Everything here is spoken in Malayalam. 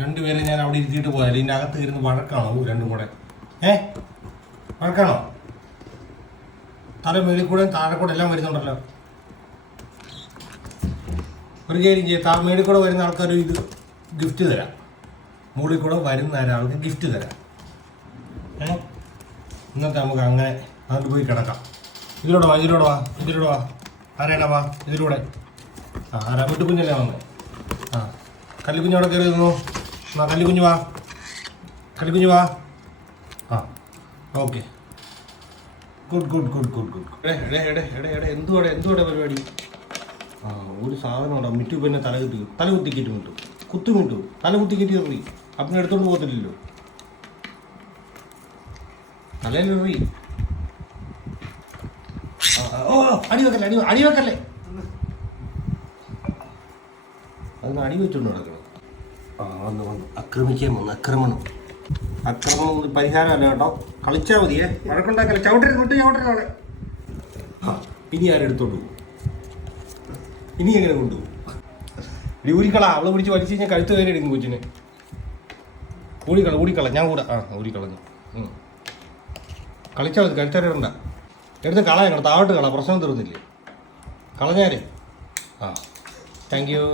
രണ്ടുപേരെ ഞാൻ അവിടെ ഇരുത്തിയിട്ട് പോയാൽ ഇതിൻ്റെ അകത്ത് ഇരുന്ന് വഴക്കാണോ രണ്ടും കൂടെ? വഴക്കാണോ? തല മേളിൽ കൂടെ താഴെ കൂടെ എല്ലാം വരുന്നുണ്ടല്ലോ. ഒരു കാര്യം ചെയ്യാം, മേളിൽ കൂടെ വരുന്ന ആൾക്കാർ ഇത് ഗിഫ്റ്റ് തരാം, മുകളിൽ കൂടെ വരുന്ന ഒരാൾക്ക് ഗിഫ്റ്റ് തരാം. ഇന്നത്തെ നമുക്ക് അങ്ങനെ അതിൽ പോയി കിടക്കാം. ഇതിലൂടെ വാ. ആരാണാ വാ ഇതിലൂടെ. ആരാ വീട്ടുകുഞ്ഞല്ലേ വന്നേ? കല്ലിക്കുഞ്ഞ് അവിടെ കയറി നിന്നു. കല്ലിക്കുഞ്ഞ് വാ. Okay, good. എന്തുവാടെ പരിപാടി? ഒരു സാധനം ഉണ്ടോ മിറ്റു? പിന്നെ തല കുത്തിക്കിട്ട് മിട്ടു തല കുത്തിക്കിട്ട് എറി. അപ്പം എടുത്തോണ്ട് പോകത്തില്ലല്ലോ, തലയിലെറി. അടി വെക്കല്ലേ. അതൊന്ന് അടി വെച്ചോണ്ട് നടക്കണം. വന്ന് ആക്രമണം ഒരു പരിഹാരമല്ല കേട്ടോ. കളിച്ചാൽ മതിയേ, വഴക്കുണ്ടാക്കല്ലേ. ചവിട്ടരുത്. ഇനി ആരെടുത്തോണ്ട് പോകും? ഇനി എങ്ങനെ കൊണ്ടുപോകും? ഊരിക്കള. അവളെ പിടിച്ച് വലിച്ചു കഴിഞ്ഞാൽ കഴുത്ത് കയറി എടുക്കും കൊച്ചിന്. ഊടിക്കള. ഞാൻ കൂടെ ഊരിക്കളഞ്ഞു. കളിച്ചാൽ മതി, കഴുത്തേറിയണ്ട. എടുത്ത് കളയണം, താഴോട്ട് കള. പ്രശ്നം തീർന്നില്ലേ? കളഞ്ഞാലേ. Thank U.